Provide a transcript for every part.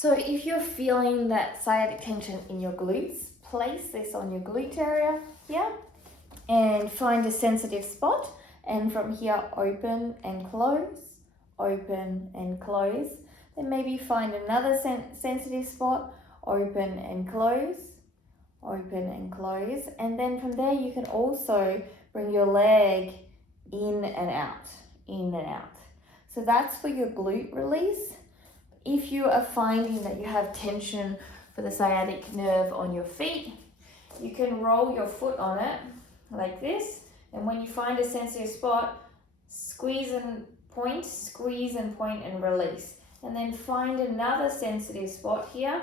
So if you're feeling that sciatic tension in your glutes, place this on your glute area here and find a sensitive spot, and from here open and close, open and close. Then maybe find another sensitive spot, open and close, open and close. And then from there you can also bring your leg in and out, in and out. So that's for your glute release. If you are finding that you have tension for the sciatic nerve on your feet, you can roll your foot on it like this, and when you find a sensitive spot, squeeze and point and release, and then find another sensitive spot here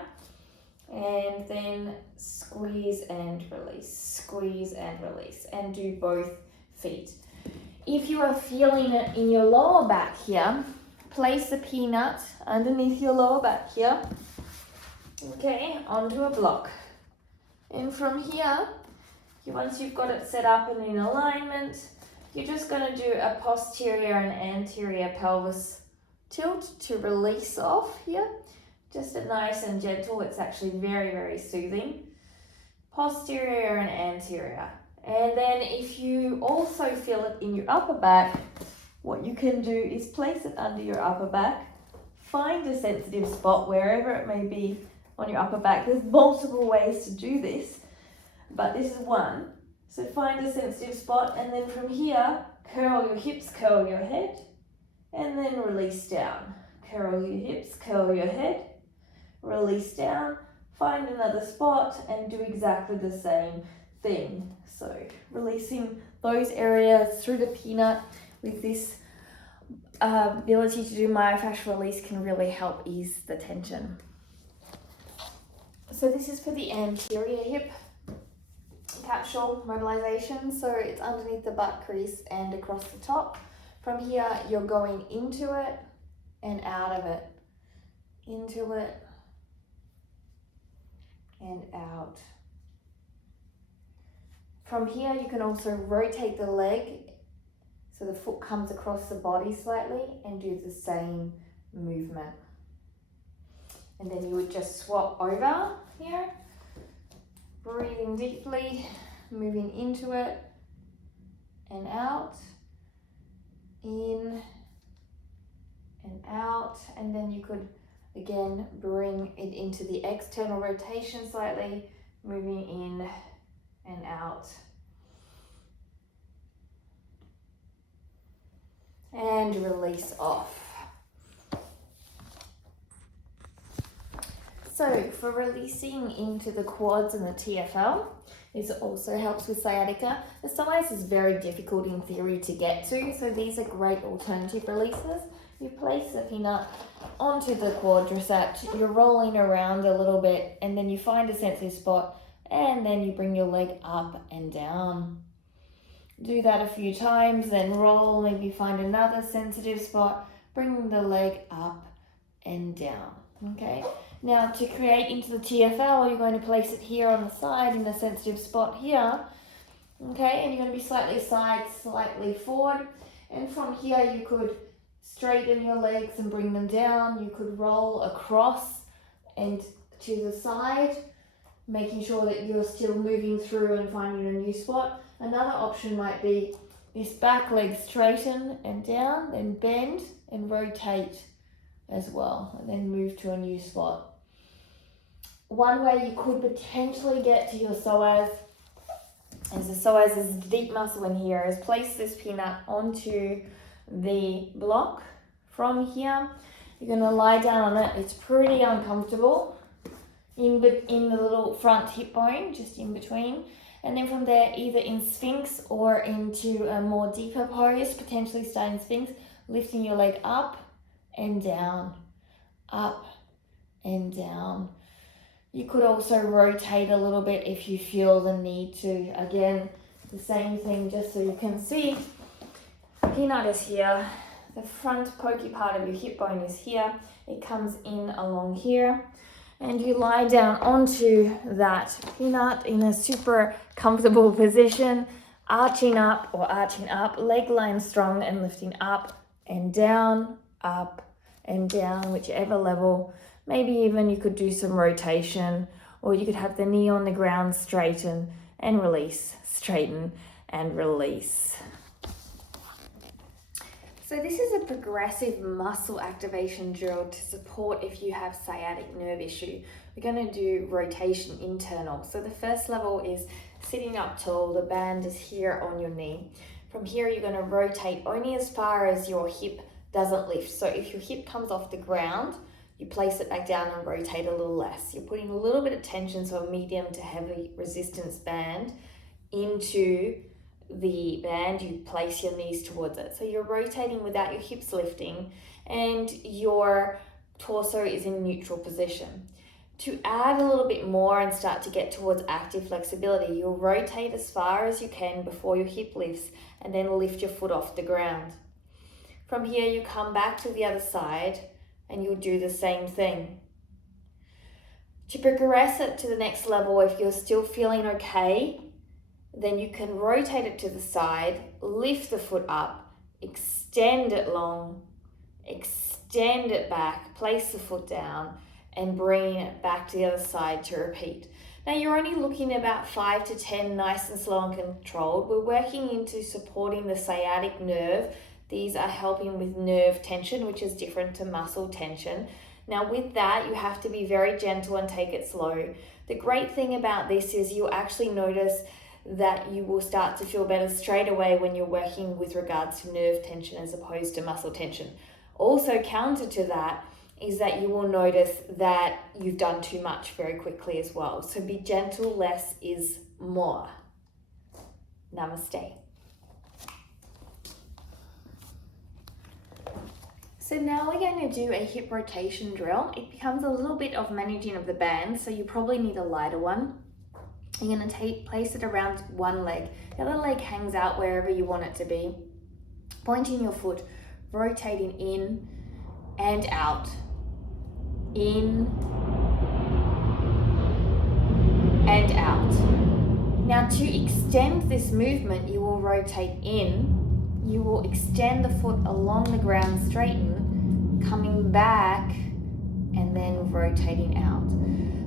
and then squeeze and release, and do both feet. If you are feeling it in your lower back here, place the peanut underneath your lower back here, okay, onto a block. And from here, once you've got it set up and in alignment, you're just going to do a posterior and anterior pelvis tilt to release off here. Just a nice and gentle, it's actually very, very soothing. Posterior and anterior. And then if you also feel it in your upper back, what you can do is place it under your upper back. Find a sensitive spot wherever it may be on your upper back. There's multiple ways to do this, but this is one. So find a sensitive spot, and then from here, curl your hips, curl your head, and then release down. Curl your hips, curl your head, release down. Find another spot and do exactly the same thing. So releasing those areas through the peanut with this ability to do myofascial release can really help ease the tension. So this is for the anterior hip capsule mobilization. So it's underneath the butt crease and across the top. From here, you're going into it and out of it. Into it and out. From here, you can also rotate the leg so the foot comes across the body slightly and do the same movement. And then you would just swap over here, breathing deeply, moving into it and out, in and out. And then you could again bring it into the external rotation slightly, moving in and out. And release off. So for releasing into the quads and the TFL, this also helps with sciatica. The psoas is very difficult in theory to get to, so these are great alternative releases. You place the peanut onto the quadricep, you're rolling around a little bit, and then you find a sensitive spot, and then you bring your leg up and down. Do that a few times, then roll, maybe find another sensitive spot, bring the leg up and down, okay? Now to create into the TFL, you're going to place it here on the side in a sensitive spot here, okay? And you're going to be slightly side, slightly forward, and from here you could straighten your legs and bring them down. You could roll across and to the side, making sure that you're still moving through and finding a new spot. Another option might be this back leg straighten and down, then bend and rotate as well, and then move to a new spot. One way you could potentially get to your psoas, as the psoas is a deep muscle in here, is place this peanut onto the block. From here, you're going to lie down on it. It's pretty uncomfortable in the little front hip bone, just in between. And then from there, either in Sphinx or into a more deeper pose, potentially starting Sphinx, lifting your leg up and down, up and down. You could also rotate a little bit if you feel the need to. Again, the same thing, just so you can see. Peanut is here. The front pokey part of your hip bone is here. It comes in along here. And you lie down onto that peanut in a super comfortable position, arching up, leg line strong and lifting up and down, whichever level Maybe even you could do some rotation, or you could have the knee on the ground, straighten and release, straighten and release. So this is a progressive muscle activation drill to support if you have sciatic nerve issue. We're going to do rotation internal. So the first level is sitting up tall, the band is here on your knee. From here you're going to rotate only as far as your hip doesn't lift. So if your hip comes off the ground, you place it back down and rotate a little less. You're putting a little bit of tension, so a medium to heavy resistance band into the band, you place your knees towards it. So you're rotating without your hips lifting and your torso is in neutral position. To add a little bit more and start to get towards active flexibility, you'll rotate as far as you can before your hip lifts and then lift your foot off the ground. From here, you come back to the other side and you'll do the same thing. To progress it to the next level, if you're still feeling okay, then you can rotate it to the side, lift the foot up, extend it long, extend it back, place the foot down, and bring it back to the other side to repeat. Now you're only looking at about 5 to 10, nice and slow and controlled. We're working into supporting the sciatic nerve. These are helping with nerve tension, which is different to muscle tension. Now with that, you have to be very gentle and take it slow. The great thing about this is you'll actually notice that you will start to feel better straight away when you're working with regards to nerve tension as opposed to muscle tension. Also counter to that is that you will notice that you've done too much very quickly as well. So be gentle, less is more. Namaste. So now we're going to do a hip rotation drill. It becomes a little bit of managing of the band, so you probably need a lighter one. You're going to place it around one leg. The other leg hangs out wherever you want it to be. Pointing your foot, rotating in and out. In and out. Now to extend this movement, you will rotate in. You will extend the foot along the ground, straighten, coming back, and then rotating out.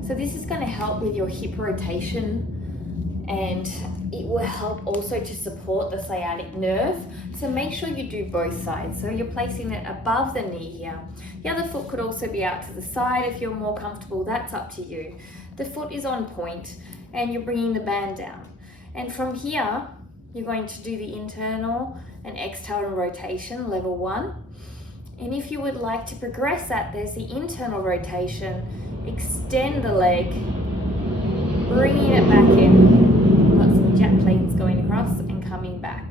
So this is going to help with your hip rotation and it will help also to support the sciatic nerve. So make sure you do both sides. So you're placing it above the knee here. The other foot could also be out to the side if you're more comfortable, that's up to you. The foot is on point and you're bringing the band down. And from here, you're going to do the internal and external rotation, level 1. And if you would like to progress that, there's the internal rotation. Extend the leg, bringing it back in. Got some jet planes going across and coming back.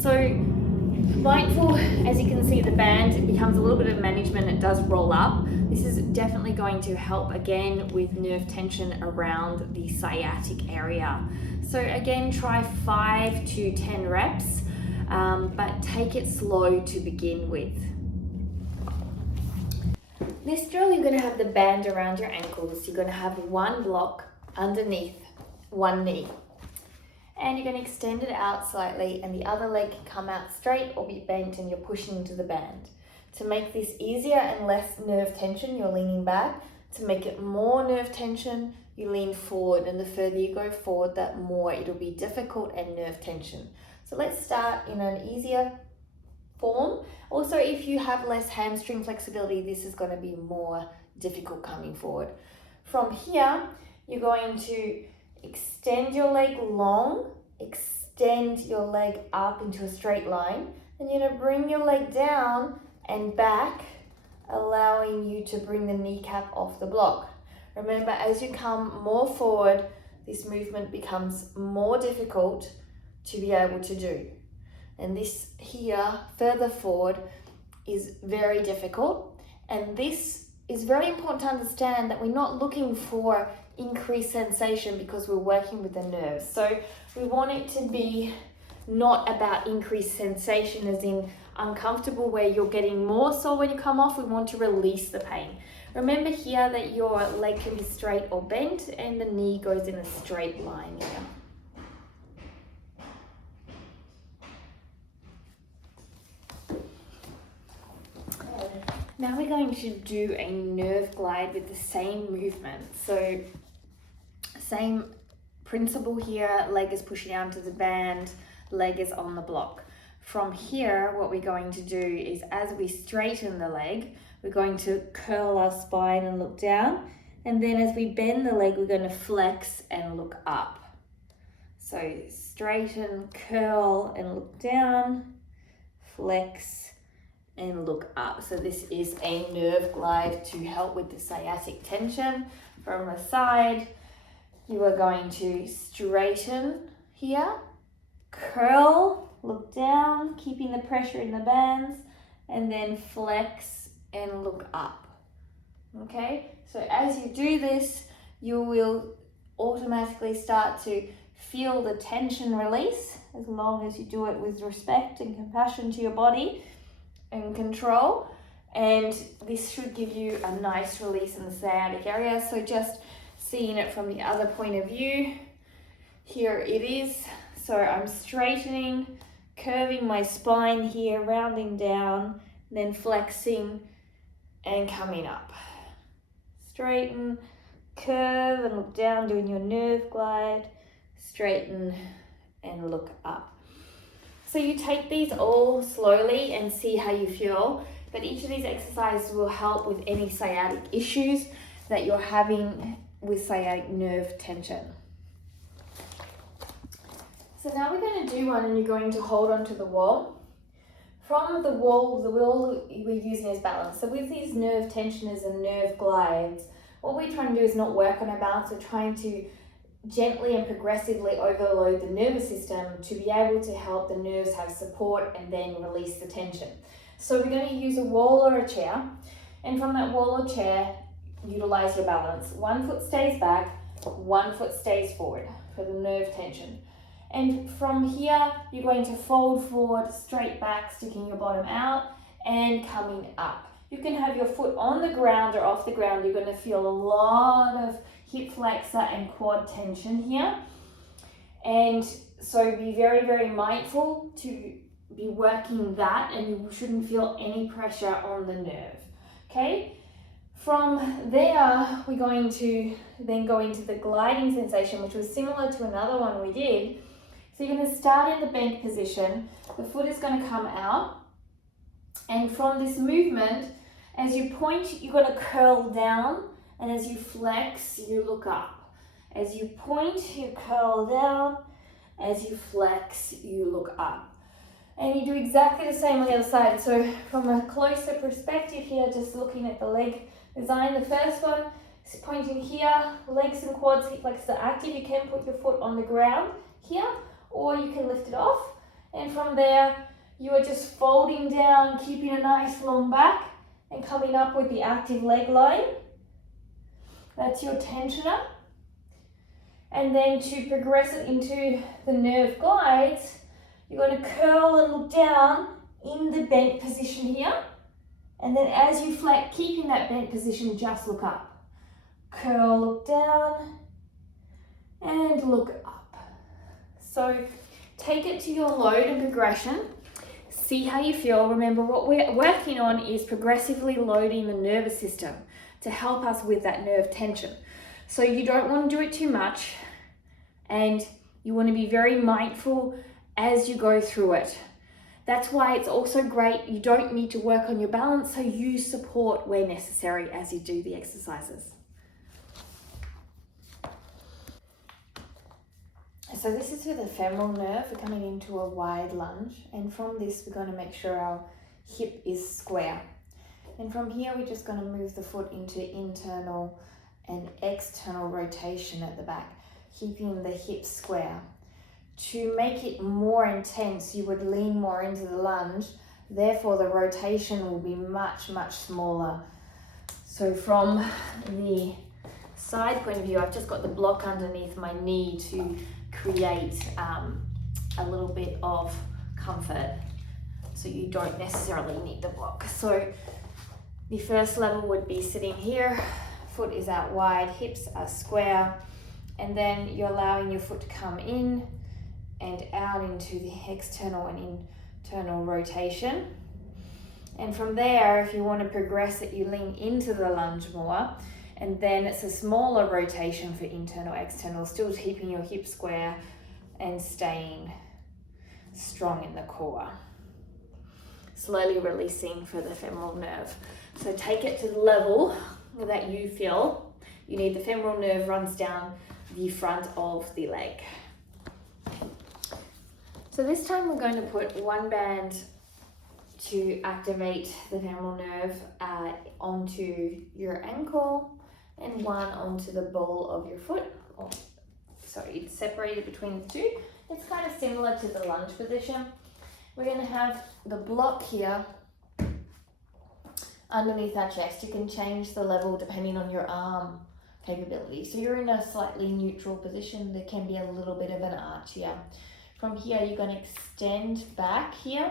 So mindful, as you can see the band, it becomes a little bit of management, it does roll up. This is definitely going to help again with nerve tension around the sciatic area. So again, try 5 to 10 reps, but take it slow to begin with. This drill, you're going to have the band around your ankles. You're going to have one block underneath one knee. And you're going to extend it out slightly and the other leg can come out straight or be bent and you're pushing into the band. To make this easier and less nerve tension, you're leaning back. To make it more nerve tension, you lean forward, and the further you go forward, that more it'll be difficult and nerve tension. So let's start in an easier form. Also, if you have less hamstring flexibility, this is going to be more difficult coming forward. From here, you're going to extend your leg long, extend your leg up into a straight line, then you're going to bring your leg down and back, allowing you to bring the kneecap off the block. Remember, as you come more forward, this movement becomes more difficult to be able to do. And this here, further forward, is very difficult. And this is very important to understand that we're not looking for increased sensation because we're working with the nerves. So we want it to be not about increased sensation as in uncomfortable where you're getting more sore when you come off. We want to release the pain. Remember here that your leg can be straight or bent and the knee goes in a straight line here. Now we're going to do a nerve glide with the same movement. So same principle here, leg is pushing down to the band, leg is on the block. From here, what we're going to do is as we straighten the leg, we're going to curl our spine and look down. And then as we bend the leg, we're going to flex and look up. So straighten, curl and look down, flex and look up. So this is a nerve glide to help with the sciatic tension. From the side, you are going to straighten here, curl, look down, keeping the pressure in the bands, and then flex and look up. Okay, so as you do this, you will automatically start to feel the tension release, as long as you do it with respect and compassion to your body and control. And this should give you a nice release in the sciatic area. So just seeing it from the other point of view, here it is. So I'm straightening, curving my spine here, rounding down, then flexing and coming up. Straighten, curve and look down, doing your nerve glide, straighten and look up. So you take these all slowly and see how you feel, but each of these exercises will help with any sciatic issues that you're having with sciatic nerve tension. So now we're going to do one and you're going to hold onto the wall. From the wall we're using as balance. So with these nerve tensioners and nerve glides, what we're trying to do is not work on our balance, we're trying to gently and progressively overload the nervous system to be able to help the nerves have support and then release the tension. So we're going to use a wall or a chair, and from that wall or chair, utilize your balance. One foot stays back, one foot stays forward for the nerve tension. And from here, you're going to fold forward, straight back, sticking your bottom out and coming up. You can have your foot on the ground or off the ground. You're going to feel a lot of hip flexor and quad tension here. And so be very, very mindful to be working that, and you shouldn't feel any pressure on the nerve. Okay? From there, we're going to then go into the gliding sensation, which was similar to another one we did. So you're going to start in the bent position, the foot is going to come out, and from this movement, as you point, you're going to curl down, and as you flex, you look up. As you point, you curl down, as you flex, you look up. And you do exactly the same on the other side. So from a closer perspective here, just looking at the leg design, the first one is pointing here, legs and quads, hip flexors are active. You can put your foot on the ground here, or you can lift it off, and from there you are just folding down, keeping a nice long back and coming up with the active leg line. That's your tensioner. And then to progress it into the nerve glides, you're going to curl and look down in the bent position here, and then as you flex, keeping that bent position, just look up. Curl, look down and look up. So take it to your load and progression. See how you feel. Remember, what we're working on is progressively loading the nervous system to help us with that nerve tension. So you don't want to do it too much, and you want to be very mindful as you go through it. That's why it's also great, you don't need to work on your balance, so use support where necessary as you do the exercises. So this is with the femoral nerve. We're coming into a wide lunge, and from this we're going to make sure our hip is square. And from here we're just going to move the foot into internal and external rotation at the back, keeping the hip square. To make it more intense, you would lean more into the lunge, therefore the rotation will be much, much smaller. So from the side point of view, I've just got the block underneath my knee to create a little bit of comfort, so you don't necessarily need the block. So the first level would be sitting here, foot is out wide, hips are square, and then you're allowing your foot to come in and out into the external and internal rotation. And from there, if you want to progress it, you lean into the lunge more. And then it's a smaller rotation for internal, external, still keeping your hips square and staying strong in the core. Slowly releasing for the femoral nerve. So take it to the level that you feel. You need the femoral nerve runs down the front of the leg. So this time we're going to put one band to activate the femoral nerve onto your ankle and one onto the ball of your foot. Sorry, it's separated between the two. It's kind of similar to the lunge position. We're going to have the block here underneath our chest. You can change the level depending on your arm capability. So you're in a slightly neutral position. There can be a little bit of an arch here. From here, you're going to extend back here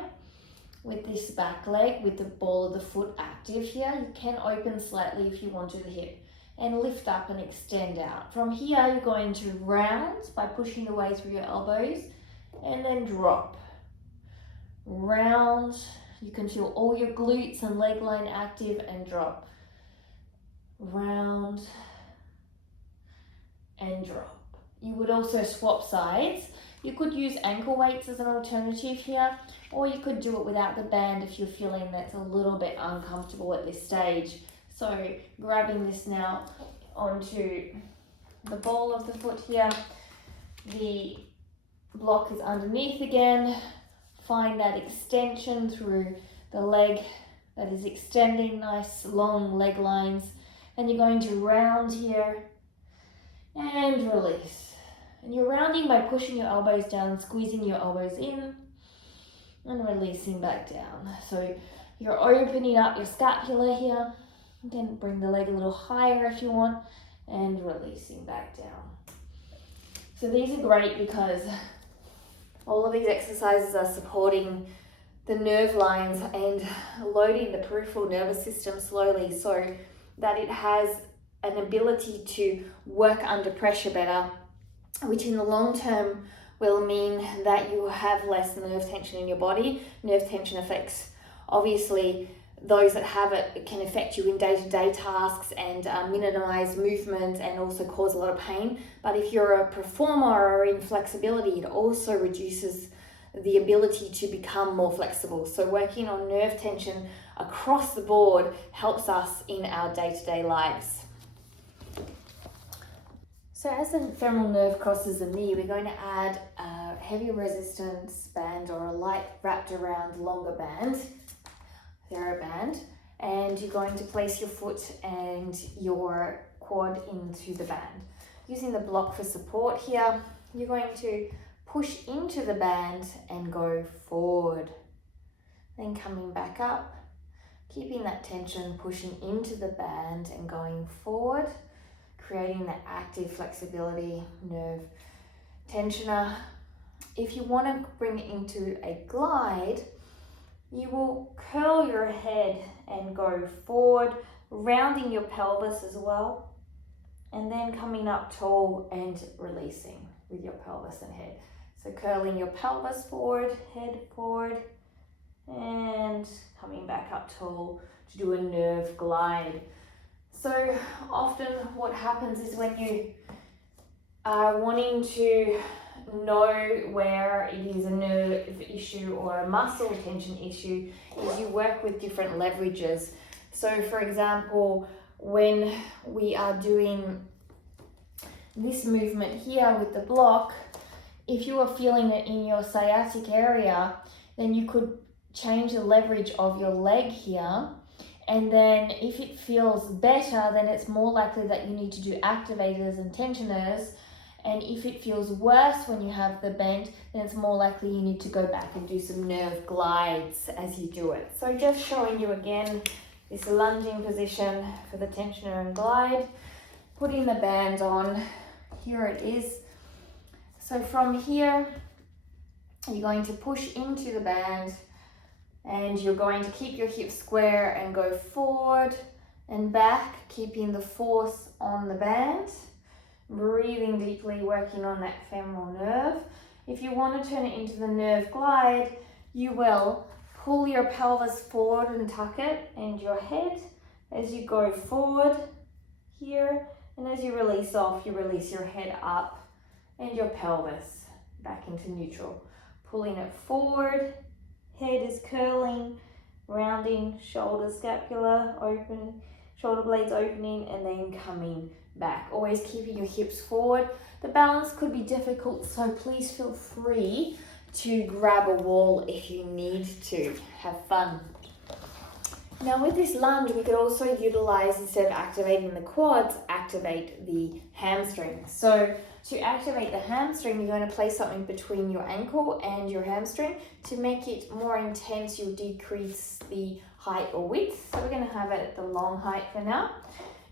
with this back leg with the ball of the foot active here. You can open slightly if you want to the hip and lift up and extend out. From here, you're going to round by pushing the way through your elbows and then drop. Round, you can feel all your glutes and leg line active and drop. Round and drop. You would also swap sides. You could use ankle weights as an alternative here, or you could do it without the band if you're feeling that's a little bit uncomfortable at this stage. So grabbing this now onto the ball of the foot here, the block is underneath again. Find that extension through the leg that is extending, nice long leg lines. And you're going to round here and release. And you're rounding by pushing your elbows down, squeezing your elbows in and releasing back down. So you're opening up your scapula here. You can bring the leg a little higher if you want and releasing back down. So these are great because all of these exercises are supporting the nerve lines and loading the peripheral nervous system slowly so that it has an ability to work under pressure better, which in the long term will mean that you have less nerve tension in your body. Nerve tension affects, obviously, those that have it can affect you in day-to-day tasks and minimize movement and also cause a lot of pain. But if you're a performer or in flexibility, it also reduces the ability to become more flexible. So working on nerve tension across the board helps us in our day-to-day lives. So as the femoral nerve crosses the knee, we're going to add a heavy resistance band or a light wrapped around longer band, TheraBand, and you're going to place your foot and your quad into the band. Using the block for support here, you're going to push into the band and go forward. Then coming back up, keeping that tension, pushing into the band and going forward, creating that active flexibility nerve tensioner. If you want to bring it into a glide, you will curl your head and go forward, rounding your pelvis as well, and then coming up tall and releasing with your pelvis and head. So curling your pelvis forward, head forward, and coming back up tall to do a nerve glide. So often what happens is when you are wanting to know where it is a nerve issue or a muscle tension issue, is you work with different leverages. So for example, when we are doing this movement here with the block, if you are feeling it in your sciatic area, then you could change the leverage of your leg here. And then if it feels better, then it's more likely that you need to do activators and tensioners. And if it feels worse when you have the bend, then it's more likely you need to go back and do some nerve glides as you do it. So just showing you again this lunging position for the tensioner and glide, putting the band on. Here it is. So from here, you're going to push into the band and you're going to keep your hips square and go forward and back, keeping the force on the band. Breathing deeply, working on that femoral nerve. If you want to turn it into the nerve glide, you will Pull your pelvis forward and tuck it, and your head as you go forward here, and as you release off, you release your head up and your pelvis back into neutral. Pulling it forward, head is curling, rounding, shoulder scapula open, shoulder blades opening, and then coming back. Always keeping your hips forward. The balance could be difficult, so please feel free to grab a wall if you need to. Have fun. Now with this lunge, we could also utilize, instead of activating the quads, activate the hamstring. So to activate the hamstring, you're going to place something between your ankle and your hamstring. To make it more intense, you'll decrease the height or width. So we're going to have it at the long height for now.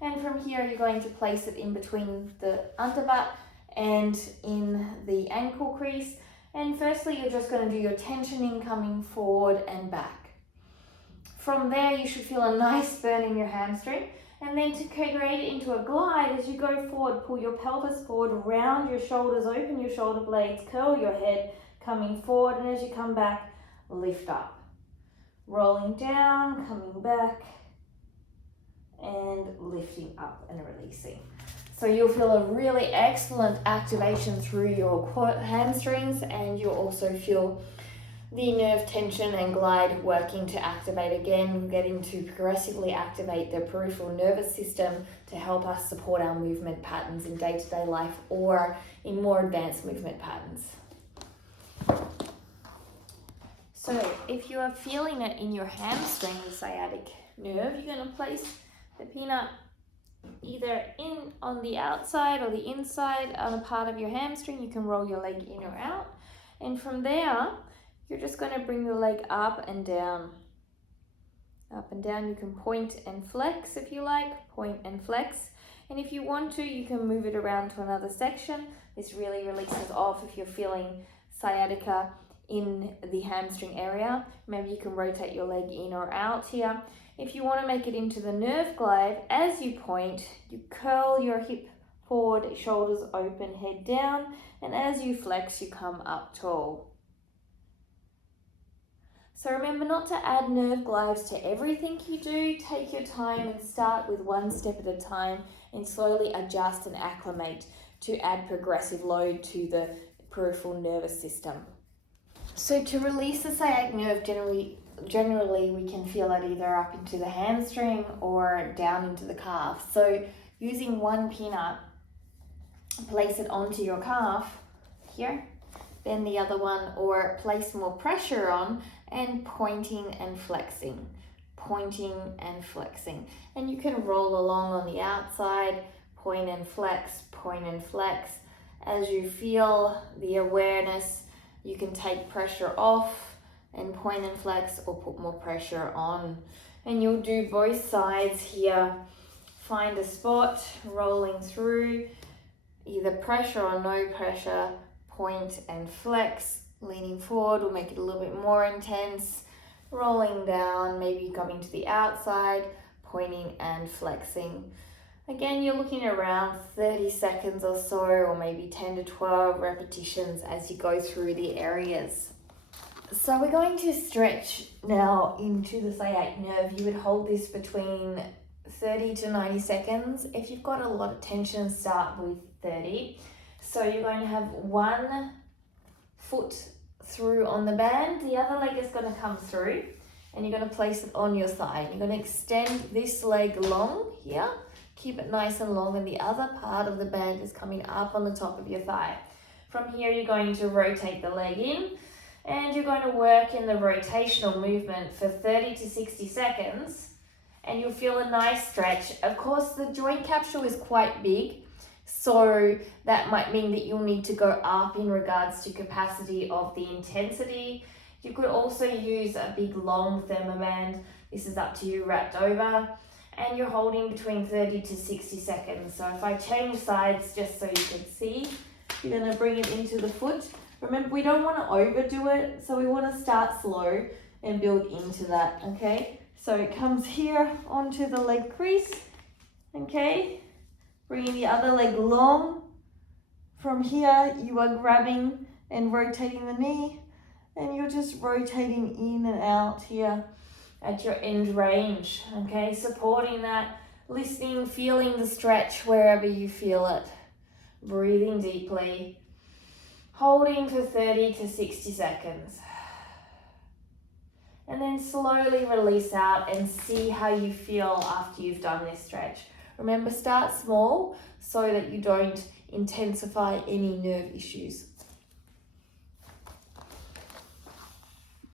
And from here, you're going to place it in between the underbutt and in the ankle crease. And firstly, you're just going to do your tensioning coming forward and back. From there, you should feel a nice burn in your hamstring. And then to create it into a glide, as you go forward, pull your pelvis forward, round your shoulders, open your shoulder blades, curl your head, coming forward. And as you come back, lift up. Rolling down, coming back, and lifting up and releasing. So you'll feel a really excellent activation through your hamstrings, and you'll also feel the nerve tension and glide working to activate again, getting to progressively activate the peripheral nervous system to help us support our movement patterns in day-to-day life or in more advanced movement patterns. So if you are feeling it in your hamstring, the sciatic nerve, you're going to place the peanut either in on the outside or the inside on a part of your hamstring. You can roll your leg in or out, and from there you're just going to bring the leg up and down. Up and down. You can point and flex if you like, point and flex, and if you want to, you can move it around to another section. This really releases off if you're feeling sciatica in the hamstring area. Maybe you can rotate your leg in or out here. If you want to make it into the nerve glide, as you point, you curl your hip forward, shoulders open, head down, and as you flex, you come up tall. So remember not to add nerve glides to everything you do. Take your time and start with one step at a time and slowly adjust and acclimate to add progressive load to the peripheral nervous system. So to release the sciatic nerve, generally we can feel it either up into the hamstring or down into the calf. So using one peanut, place it onto your calf here, then the other one, or place more pressure on and pointing and flexing, pointing and flexing. And you can roll along on the outside, point and flex, point and flex. As you feel the awareness, you can take pressure off and point and flex, or put more pressure on. And you'll do both sides here. Find a spot, rolling through, either pressure or no pressure, point and flex. Leaning forward will make it a little bit more intense. Rolling down, maybe coming to the outside, pointing and flexing. Again, you're looking at around 30 seconds or so, or maybe 10 to 12 repetitions as you go through the areas. So we're going to stretch now into the sciatic nerve. You would hold this between 30 to 90 seconds. If you've got a lot of tension, start with 30. So you're going to have one foot through on the band, the other leg is going to come through, and you're going to place it on your thigh. You're going to extend this leg long here, keep it nice and long, and the other part of the band is coming up on the top of your thigh. From here, you're going to rotate the leg in, and you're going to work in the rotational movement for 30 to 60 seconds, and you'll feel a nice stretch. Of course, the joint capsule is quite big, so that might mean that you'll need to go up in regards to capacity of the intensity. You could also use a big long thermoband. This is up to you, wrapped over, and you're holding between 30 to 60 seconds. So if I change sides just so you can see, you're going to bring it into the foot. Remember, we don't want to overdo it, so we want to start slow and build into that, okay? So it comes here onto the leg crease, okay? Bringing the other leg long. From here, you are grabbing and rotating the knee, And you're just rotating in and out here at your end range, okay? Supporting that, listening, feeling the stretch wherever you feel it. Breathing deeply, holding for 30 to 60 seconds. And then slowly release out and see how you feel after you've done this stretch. Remember, start small so that you don't intensify any nerve issues.